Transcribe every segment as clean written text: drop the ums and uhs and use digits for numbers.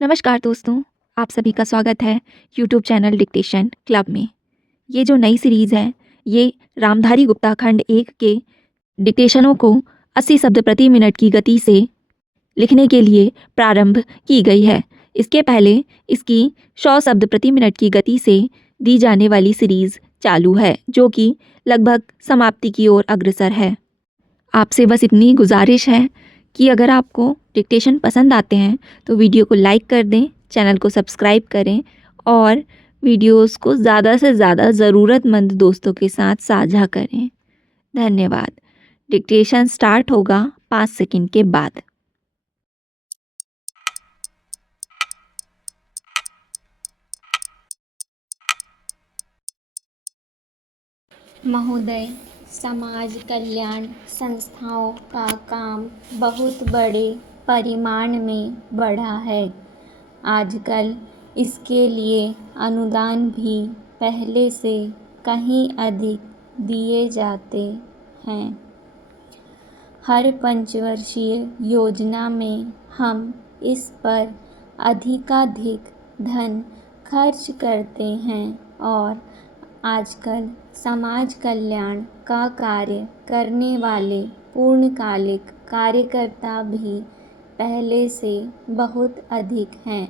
नमस्कार दोस्तों, आप सभी का स्वागत है यूट्यूब चैनल डिक्टेशन क्लब में। ये जो नई सीरीज़ है, ये रामधारी गुप्ता खंड 1 के डिक्टेशनों को 80 शब्द प्रति मिनट की गति से लिखने के लिए प्रारंभ की गई है। इसके पहले इसकी 100 शब्द प्रति मिनट की गति से दी जाने वाली सीरीज़ चालू है, जो कि लगभग समाप्ति की ओर अग्रसर है। आपसे बस इतनी गुजारिश है कि अगर आपको डिक्टेशन पसंद आते हैं तो वीडियो को लाइक कर दें, चैनल को सब्सक्राइब करें और वीडियोस को ज़्यादा से ज़्यादा ज़रूरतमंद दोस्तों के साथ साझा करें। धन्यवाद। डिक्टेशन स्टार्ट होगा 5 सेकंड के बाद। महोदय, समाज कल्याण संस्थाओं का काम बहुत बड़े परिमाण में बढ़ा है। आजकल इसके लिए अनुदान भी पहले से कहीं अधिक दिए जाते हैं। हर पंचवर्षीय योजना में हम इस पर अधिकाधिक धन खर्च करते हैं और आजकल समाज कल्याण का कार्य करने वाले पूर्णकालिक कार्यकर्ता भी पहले से बहुत अधिक हैं,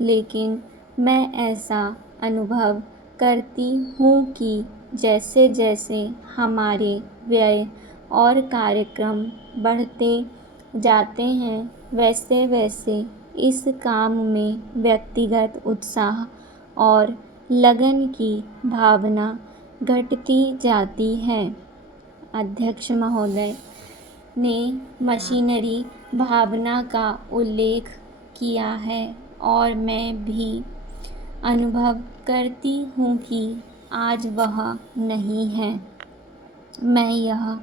लेकिन मैं ऐसा अनुभव करती हूँ कि जैसे जैसे हमारे व्यय और कार्यक्रम बढ़ते जाते हैं, वैसे वैसे इस काम में व्यक्तिगत उत्साह और लगन की भावना घटती जाती है। अध्यक्ष महोदय ने मशीनरी भावना का उल्लेख किया है और मैं भी अनुभव करती हूँ कि आज वह नहीं है। मैं यह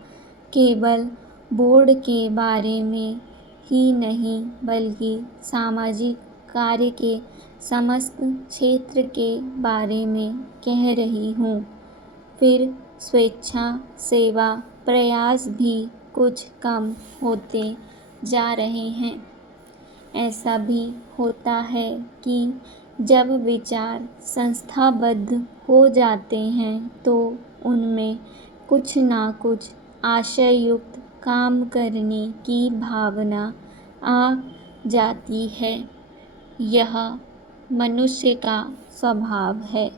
केवल बोर्ड के बारे में ही नहीं बल्कि सामाजिक कार्य के समस्त क्षेत्र के बारे में कह रही हूँ। फिर स्वेच्छा सेवा प्रयास भी कुछ कम होते जा रहे हैं। ऐसा भी होता है कि जब विचार संस्थाबद्ध हो जाते हैं तो उनमें कुछ ना कुछ आशययुक्त काम करने की भावना आ जाती है। यह मनुष्य का स्वभाव है,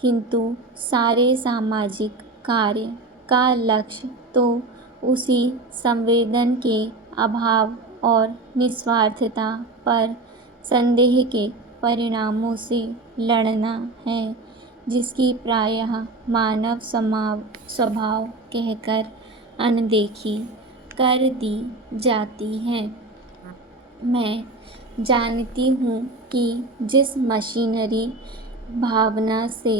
किंतु सारे सामाजिक कार्य का लक्ष्य तो उसी संवेदन के अभाव और निस्वार्थता पर संदेह के परिणामों से लड़ना है, जिसकी प्रायः मानव स्वभाव कहकर अनदेखी कर दी जाती है। मैं जानती हूँ कि जिस मशीनरी भावना से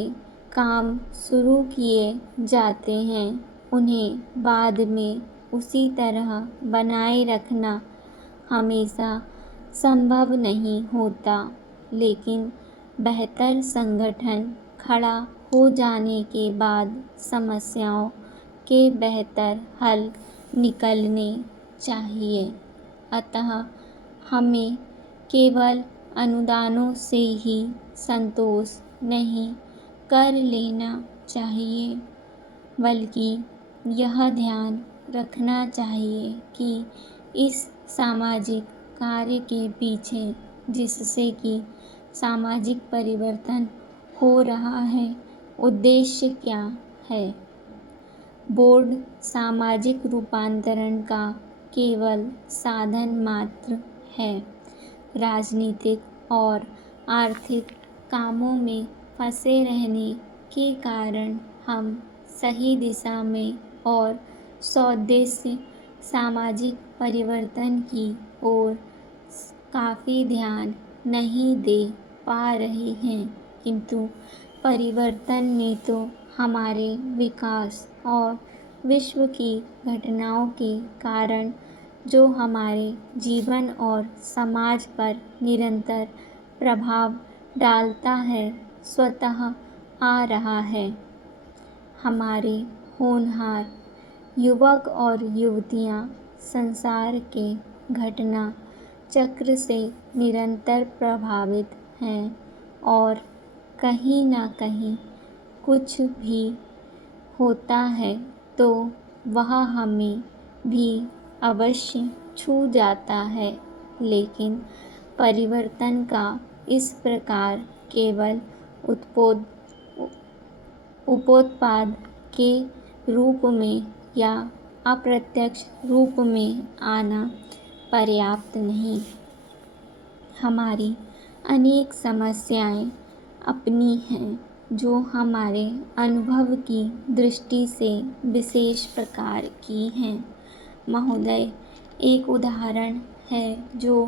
काम शुरू किए जाते हैं, उन्हें बाद में उसी तरह बनाए रखना हमेशा संभव नहीं होता, लेकिन बेहतर संगठन खड़ा हो जाने के बाद समस्याओं के बेहतर हल निकलने चाहिए। अतः हमें केवल अनुदानों से ही संतोष नहीं कर लेना चाहिए, बल्कि यह ध्यान रखना चाहिए कि इस सामाजिक कार्य के पीछे जिससे कि सामाजिक परिवर्तन हो रहा है, उद्देश्य क्या है। बोर्ड सामाजिक रूपांतरण का केवल साधन मात्र है। राजनीतिक और आर्थिक कामों में फंसे रहने के कारण हम सही दिशा में और सौदेश्य सामाजिक परिवर्तन की ओर काफ़ी ध्यान नहीं दे पा रहे हैं, किंतु परिवर्तन में तो हमारे विकास और विश्व की घटनाओं के कारण जो हमारे जीवन और समाज पर निरंतर प्रभाव डालता है, स्वतः आ रहा है। हमारे होनहार युवक और युवतियाँ संसार के घटना चक्र से निरंतर प्रभावित हैं और कहीं ना कहीं कुछ भी होता है तो वह हमें भी अवश्य छू जाता है, लेकिन परिवर्तन का इस प्रकार केवल उत्पोद उपोत्पाद के रूप में या अप्रत्यक्ष रूप में आना पर्याप्त नहीं। हमारी अनेक समस्याएं अपनी हैं जो हमारे अनुभव की दृष्टि से विशेष प्रकार की हैं। महोदय, एक उदाहरण है जो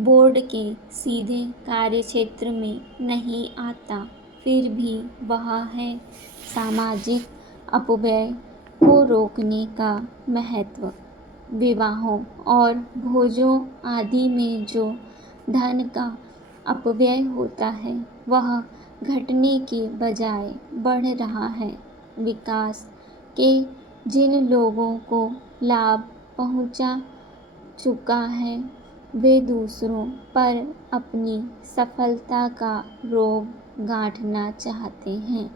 बोर्ड के सीधे कार्यक्षेत्र में नहीं आता, फिर भी वह है सामाजिक अपव्यय को रोकने का महत्व। विवाहों और भोजों आदि में जो धन का अपव्यय होता है वह घटने के बजाय बढ़ रहा है। विकास के जिन लोगों को लाभ पहुंचा चुका है वे दूसरों पर अपनी सफलता का रोब गांठना चाहते हैं।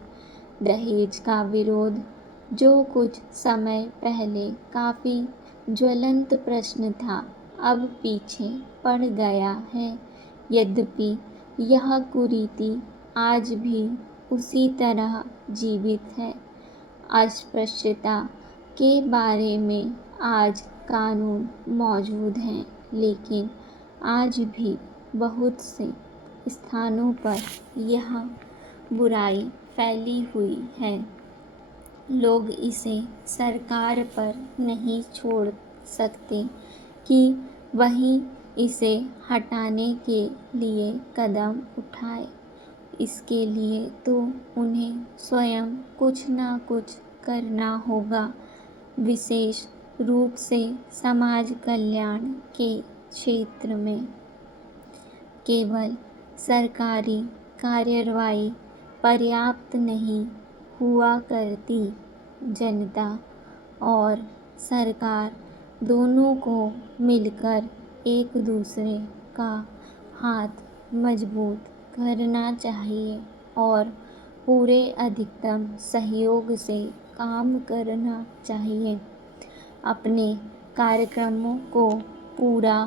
दहेज का विरोध, जो कुछ समय पहले काफ़ी ज्वलंत प्रश्न था, अब पीछे पड़ गया है। यद्यपि यह कुरीति आज भी उसी तरह जीवित है। अस्पृश्यता के बारे में आज कानून मौजूद हैं, लेकिन आज भी बहुत से स्थानों पर यह बुराई फैली हुई है। लोग इसे सरकार पर नहीं छोड़ सकते कि वही इसे हटाने के लिए कदम उठाए। इसके लिए तो उन्हें स्वयं कुछ ना कुछ करना होगा, विशेष रूप से समाज कल्याण के क्षेत्र में। केवल सरकारी कार्रवाई पर्याप्त नहीं हुआ करती। जनता और सरकार दोनों को मिलकर एक दूसरे का हाथ मजबूत करना चाहिए और पूरे अधिकतम सहयोग से काम करना चाहिए। अपने कार्यक्रमों को पूरा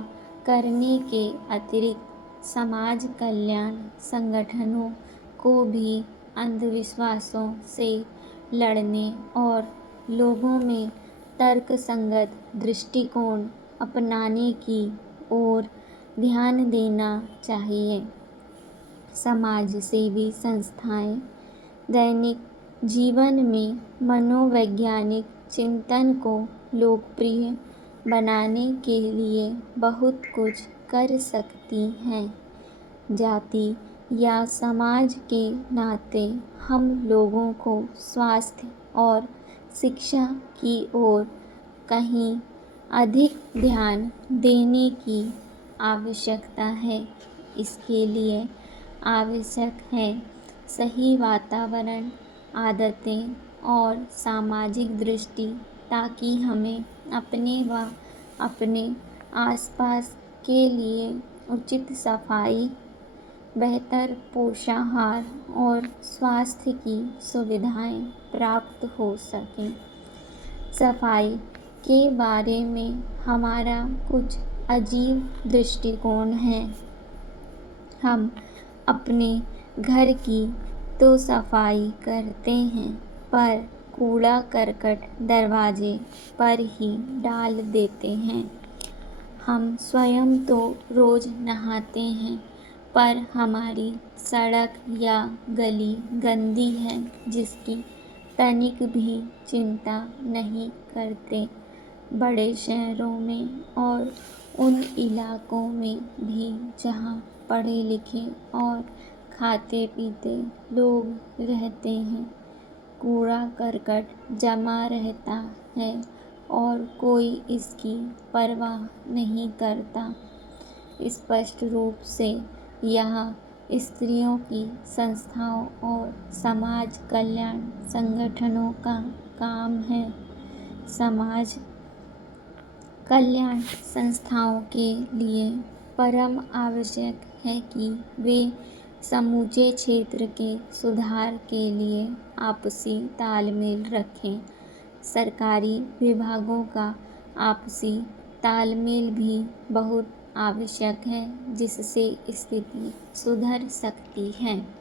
करने के अतिरिक्त समाज कल्याण संगठनों को भी अंधविश्वासों से लड़ने और लोगों में तर्कसंगत दृष्टिकोण अपनाने की ओर ध्यान देना चाहिए। समाजसेवी संस्थाएं दैनिक जीवन में मनोवैज्ञानिक चिंतन को लोकप्रिय बनाने के लिए बहुत कुछ कर सकती हैं। जाति या समाज के नाते हम लोगों को स्वास्थ्य और शिक्षा की ओर कहीं अधिक ध्यान देने की आवश्यकता है। इसके लिए आवश्यक है सही वातावरण, आदतें और सामाजिक दृष्टि, ताकि हमें अपने व अपने आसपास के लिए उचित सफाई, बेहतर पोषाहार और स्वास्थ्य की सुविधाएं प्राप्त हो सकें। सफाई के बारे में हमारा कुछ अजीब दृष्टिकोण है। हम अपने घर की तो सफाई करते हैं, पर कूड़ा करकट दरवाजे पर ही डाल देते हैं। हम स्वयं तो रोज़ नहाते हैं, पर हमारी सड़क या गली गंदी है जिसकी तनिक भी चिंता नहीं करते। बड़े शहरों में और उन इलाकों में भी जहाँ पढ़े लिखे और खाते पीते लोग रहते हैं, कूड़ा करकट जमा रहता है और कोई इसकी परवाह नहीं करता। स्पष्ट रूप से यह स्त्रियों की संस्थाओं और समाज कल्याण संगठनों का काम है। समाज कल्याण संस्थाओं के लिए परम आवश्यक है कि वे समूचे क्षेत्र के सुधार के लिए आपसी तालमेल रखें। सरकारी विभागों का आपसी तालमेल भी बहुत आवश्यक है, जिससे स्थिति सुधर सकती है।